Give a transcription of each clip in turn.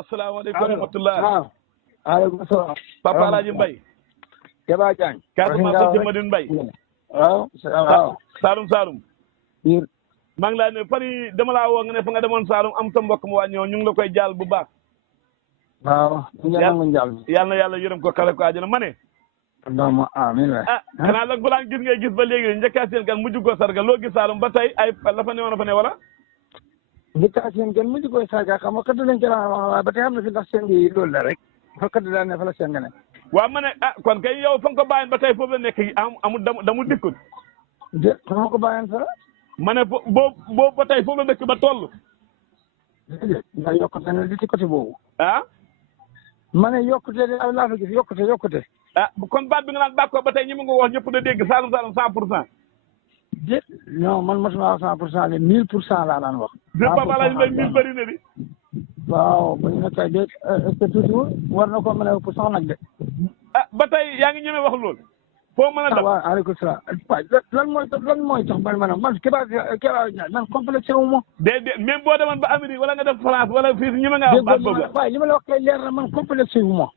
asalaamaaleykum wa rahmatulah. waaw. waaleykum salaam. Papa Alaaji Mbaye. Keba Diagne. Casamance ak Madine Mbaye. waaw. waaw. Saalum Saalum. maa ngi laa ne fan yii dama laa woo nga ne fa nga demoon Saalum am sa mbokk mu wàññi woon ñu ngi la koy jaal bu baax. waaw. yal na yàlla yërëm ko xale ko àjjana ma ne. non amiin waay. xanaa la balaa gis ngay gis ba léegi njëkkaa seen kan mujj ko sarga loo gis Saalum ba tey ay la fa newoon a fa ne wala. njëkkaa seen kan mujj koy sarga xam nga kat lañ ci wax waaye ba tey xam na fi ndax seen yi loolu la rek fa kat daal ne fa la seen nga ne. waaw ma ne kon kay yow fa nga ko bàyyi ba tey foofu la nekk amul damu dikkul. fa ko bàyyi fa. ma ne boo ba tey foofu la dëkk ba toll. déedéet nga yokkute ne li ci côté boobu. ma ne yokkute de laa fa gis yokkute. kon baat bi nga naan bàkkoo ba tey ñi mu nga wax ñëpp da dégg Saalum Saalum 100%. non man mosuma wax 100% de 1000% laa daan wax. 100% Papa Alaaji Mbaye 1000 bëri na di. waaw bu ñu ne kay de est-ce que toujours war na ko mën a ëpp sax nag de. ba tey yaa ngi ñeme wax loolu. foo mën a def waaw aleykum salaam lan mooy tax man Keba man complexe wu ma. déedéet même boo demoon ba Amérique wala nga def France wala fii ñeme nga wax baat boobu. waaye li ma la wax kay leer na man complexe wu ma.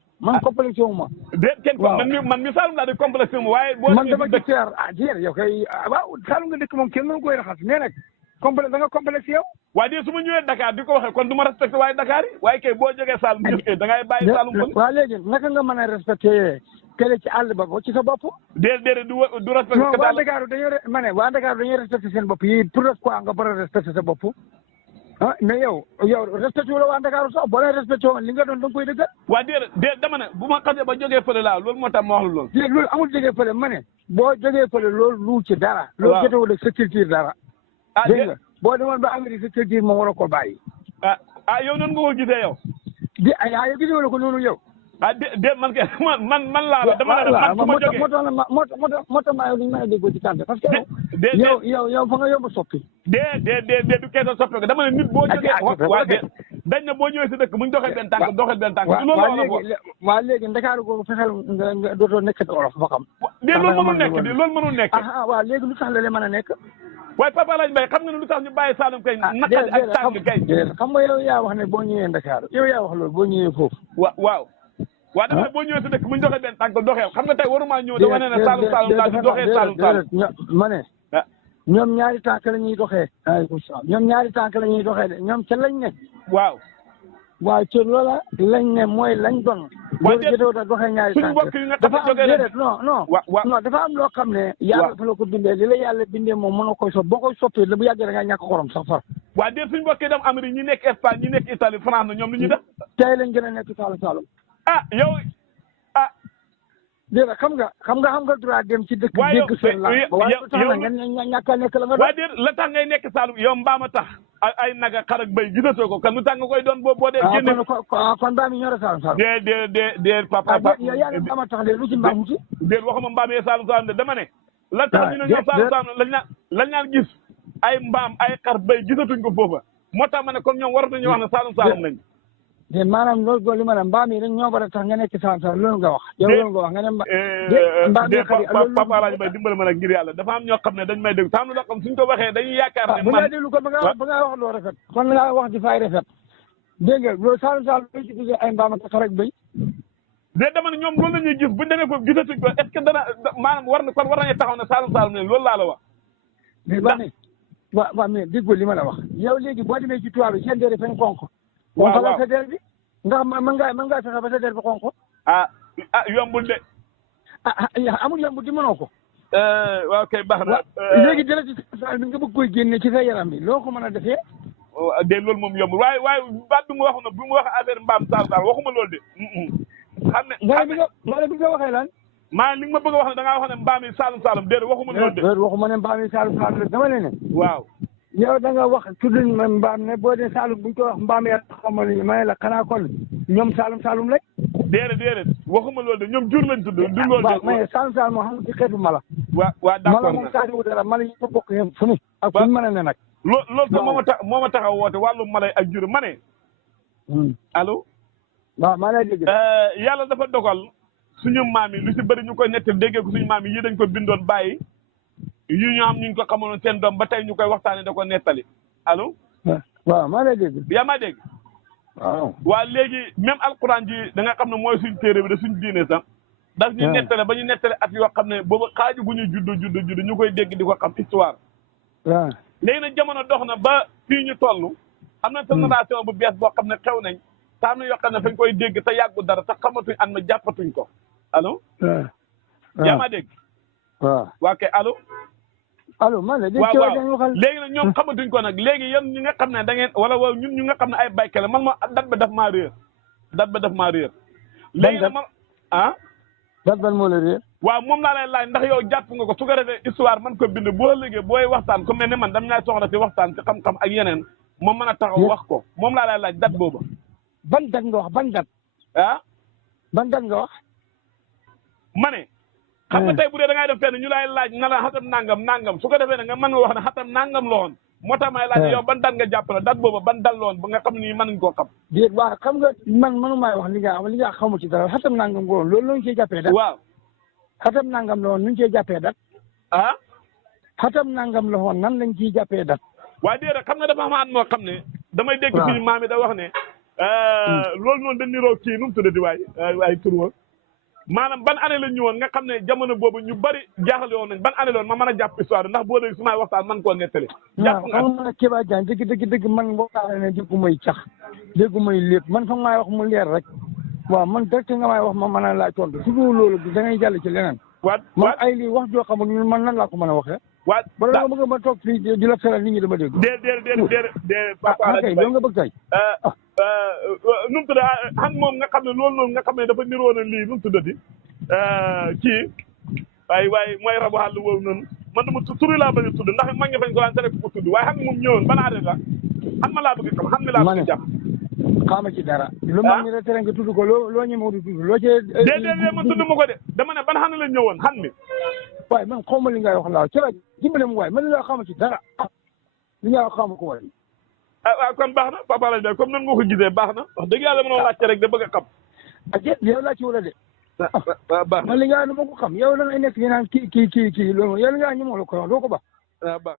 complexe wu ma. déet kenn man mi Saalum laa di complexe wu ma waaye. boo man dama gis jeer yow kay waaw Saalum nga dëkk moom kenn mënu koy raxas mais nag complexe da nga complexe yow. waaye de su ma ñëwee Dakar di ko waxee kon du ma respecté waaye Dakar yi waaye kay boo jógee Saalum gis kay da ngay bàyyi Saalum kon. waaw léegi naka nga mën a respecté kële ci àll ba ci sa bopp. déedéet du respecté. non waa Dakar dañoo respecté seen bopp yi pour quoi nga war a respecté sa bopp. mais yow respecté wu la waa Dakar sax boo leen respecté woon li nga doon da nga koy dëggal. waa déedéet dama ne bu ma xasee ba jógee fële laa loolu moo tax ma wax la loolu. léegi loolu amul jógee fële ma ne boo jógee fële loolu lu ci dara. loolu jotewul ak sa culture dara. dégg nga boo demoon ba Amérique sa culture moom war a ko bàyyi. yow noonu nga ko gisee yow. yow gisee la ko noonu yow. déet man kay man laa la dama ne man fu ma jógee moo tax maa yow duñu mën a déggoo ci kàddu parce que yow fa nga yomb soppi. déet du keesoo soppi ko dama ne nit boo jógee waa dañ na boo ñëwee si dëkk mu ñu doxee benn tànk loolu la waa léegi Ndakaaru googu fexeel nga dootoo nekk ci olof ba xam. loolu mënul nekk waaw léegi lu tax la leen mën a nekk. waaye Papa Alaaji Mbaye xam nga ne lu tax ñu bàyyi Saalum kay naqari ak tàng kay. xam nga yow yaa wax ne boo ñëwee Ndakaaru yow yaa wax loolu boo ñëwee foofu. waaw dafa ne boo ñëwee si dëkk mu ñu doxee benn tànk doxeel xam nga tey waruma ñëw dama ne Saalum laa di doxee Saalum ma ne ñoom ñaari tànk la ñuy doxee. ñoom ñaari tànk la ñuy doxee de ñoom ca lañ ne. waaw ci loola lañ ne mooy lañ doon. loolu jotewut a doxee ñaari tànk dafa am déedéet non dafa am loo xam ne. yàlla fa la ko bindee li la yàlla bindee moom mën na koy soppi boo koy soppee la bu yàggee da ngaa ñàkk xorom sax far. waaw déet suñu mbokk yi dem Amérique ñi nekk Espagne ñi nekk Italie France na ñoom lu ñuy def. tey lañ gën a nekk Saalum. yow déedéet xam nga droit dem ci dëkk. dégg seen la waaye lu tax nga ñàkk a nekk la nga doon. waaye déet la tax ngay nekk Saalum yow mbaam a tax ay naga xar ak béy gisatoo ko kan lu tax nga koy doon boo dee. génne kon mbaam yi ñoo rek Saalum. déet papa. yow yaa ngi mbaam a tax léegi lu ci mbaam ci. déet waxuma mbaam yee Saalum de dama ne. la tax ñu ne ñoom Saalum lañ naan gis ay mbaam ay xar béy gisatuñ ko foofa moo tax ma ne kon ñoom war nañu wax ne Saalum nañ. de maanaam loolu li ma ne mbaam yi rek ñoo war a tax nga nekk Saalum loolu nga wax. yow loolu nga wax nga ne mbaam yi xar yi Papa Alaaji Mbaye dimbali ma nag ngir yàlla dafa am ñoo xam ne dañ may dégg tam loo xam suñ ko waxee dañuy yaakaar ne bu nga déglu ko ba nga wax loo rafet kon nga wax di fay rafet dégg nga loolu Saalum dañ ci gisee ay mbaam ak xar ak béy dama ne ñoom loolu la ñuy gis buñ demee foofu gisatuñ ko est-ce que dana maanaam war nañu taxaw ne Saalum ne loolu laa la wax mais waaw mais déggoo li ma la wax yow léegi boo demee ci tubaab bi seen déere fañ xonq waaw sa déer bi ndax mën ngaa fexe ba sa déer bi xonq yombul de amul yombul di mënoo ko waaw kay baax na léegi jëla ci Saalum bi nga bëgg koy génne ci sa yaram bi loo ko mën a defee de loolu moom yombul waaye baat bi mu wax na bi mu wax affaire mbaam Saalum waxuma loolu de xam ne bi nga waxee lan maa li nga ma bëgg a wax ne da ngaa wax ne mbaam yi Saalum déedéet waxuma loolu de waxuma ne mbaam yi Saalum dama ne waaw yow da nga wax tudduñ ma mbaam ne boo dee Saalum buñ ko wax mbaam yàlla xamal ni ma ne la xanaa kon ñoom Saalum lañ déedéet waxuma loolu de ñoom jur lañ tudd du loolu de mais Saalum moo xam ci xeetu mala waaw d'accord mala moom saadiwu dara mala yi fa bokk yem fu ni ak fu ñu mën a ne nag loolu sax moo ma tax a woote wàllu mala yi ak jur ma ne allo waaw maa lay dégg yàlla dafa dogal suñu maam yi lu si bëri ñu koy nettali déggee ko suñu maam yi dañ ko bindoon bàyyi yu ñu am ñu ko xamaloon seen doom ba tey ñu koy waxtaanee da ko nettali allo. waaw maa lay dégg. yaa maa dégg. waaw waa léegi même alquran ji da nga xam ne mooy suñ téere bi da suñ diine sax daf ñu nettale ba ñu nettale at yoo xam ne boobu xaaju gu ñuy judd ñu koy dégg di ko xam histoire waaw léegi nag jamono dox na ba fii ñu toll am na génération bu bees boo xam ne xew nañ te am na yoo xam ne fañ koy dégg te yàggu dara te xamatuñ an ma jàppatuñ ko allo yaa ma dégg waaw waa kay allo man la waaw léegi nag ñoom xamatuñ ko nag léegi yéen ñi nga xam ne da ngeen wala ñun ñu nga xam ne ay baykat la man ma dat ba daf maa réer léegi nag man dat ban moo la réer waaw moom laa lay laaj ndax yow jàpp nga ko su ko defee histoire man ko bind boo liggéey booy waxtaan ku mel ne man dam ñaay soxla si waxtaan si xam-xam ak yeneen moom mën a taxaw wax ko moom laa lay laaj dat booba ban dat nga wax ban dat ban dat nga wax ma ne xam nga tey bu dee da ngay def fenn ñu lay laaj na la xatam nangam su ko defee ne nga mën nga wax ne xatam nangam la woon moo tax may laaj yow ban dat nga jàpp la dat booba ban dal loon ba nga xam ni mën nañ koo xam déet waaw xam nga man mënumaay wax li nga xamu ci dara xatam nangam nga woon loolu la ñu cee jàppee dat waaw xatam nangam la woon nu ñu cee jàppee dat xatam nangam la woon nan lañ ciy jàppee dat waaye déedéet xam nga dafa am at moo xam ne damay dégg suñu maam yi da wax ne loolu noonu dañ niroo kii nu mu tuddati waay tur wa maanaam ban année la ñu woon nga xam ne jamono boobu ñu bari jaaxale woon nañ ban année la woon ma mën a jàpp histoire ndax boo dee su may waxtaan man koo nettali jàpp nga man a Kéba Diagne dëgg man waxtaan ne déggu may cax déggu may lépp man fa maay wax mu leer rek waaw man direct nga may wax ma mën a laaj tontu su dul loolu da ngay jàll ci leneen man ay lii wax joo xamul man nan laa ko mën a waxee bala nga bëgg ma toog fii di la feral nit ñi dama dégg déedéet papa kay loolu nga bëgg tey nu mu tudd xam moom nga xam ne loolu noonu nga xam ne dafa niroo na lii nu mu tuddati kii waaye mooy rabu àll woowu noonu man dama turi laa bëgg a tudd ndax mag nga fañ ko daan tere ko tudd waaye xam nga moom ñëwoon ban aade la xam ma laa bëgg xam xam ne laa bëgg jàpp xaama ci dara lu mag ñi la tere nga tudd ko loo ñëmoo di tudd loo cee déedéet man tudd ma ko de dama ne ban xam ne la ñëwoon xam mi waaye man xaw ma li ngay wax laaw ci la dimbale mu waaye man li nga xaama ci dara li nga wax xaama ko waaye waaw kon baax na papa la comme nan nga ko gisee baax na wax dëgg yàlla mënoo laajte rek da bëgg a xam yow laajte wala de baax man li nga nu ma ko xam yow da ngay nekk yi naan kii loolu yow li nga ñu moo la ko wax doo ko baax baax